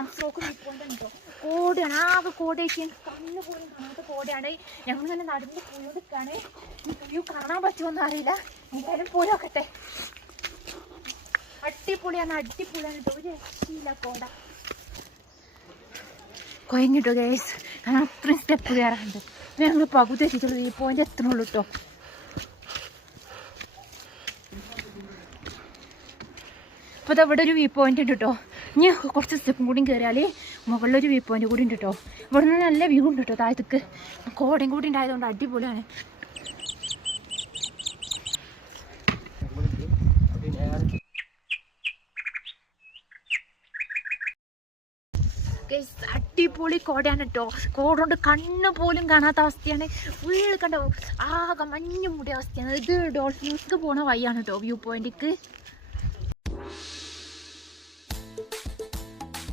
ആംസ്ട്രോക്ക് view point കേട്ടോ. കോടയാണ്, ആകെ കോടയൊക്കെ കണ്ണ് പോലും കാണാത്ത കോടയാണ്. ഞങ്ങൾ തന്നെ നടന്ന് പോയോണ്ടിരിക്കാണ്. വ്യൂ കാണാൻ പറ്റുമോന്നും അറിയില്ല. എന്തായാലും പോയി നോക്കട്ടെ. അടിപൊളിയാണ് കേട്ടോ. ഒരു രക്ഷയില്ല കോട. കൊയങ്ങിട്ടോ ഗൈസ്, കാരണം അത്രയും സ്റ്റെപ്പ് കയറാറുണ്ട്. ഞങ്ങൾ പകുതി എത്തിയിട്ടുള്ളൂ. വ്യൂ പോയിന്റ് എത്തണുള്ളൂ കേട്ടോ. അപ്പോൾ ഇവിടെ ഒരു വ്യൂ പോയിന്റ് ഉണ്ട് കേട്ടോ. ഇനി കുറച്ച് സ്റ്റെപ്പും കൂടി കയറിയാൽ മുകളിലൊരു വ്യൂ പോയിന്റ് കൂടി ഉണ്ട് കേട്ടോ. ഇവിടെ നിന്ന് നല്ല വ്യൂ ഉണ്ട് കേട്ടോ. താഴത്തേക്ക് കോടയും കൂടി ഉണ്ടായതുകൊണ്ട് അടിപൊളിയാണ്. അടിപൊളി കോടയാണ് കേട്ടോ. കോട കൊണ്ട് കണ്ണ് പോലും കാണാത്ത അവസ്ഥയാണ്. ഫുള്ള് കണ്ടോ, ആകെ മഞ്ഞ് മൂടിയ അവസ്ഥയാണ്. ഇത് ഡോൾഫിൻസ്ക്ക് പോണ വഴിയാണ് കേട്ടോ വ്യൂ പോയിന്റിക്ക്.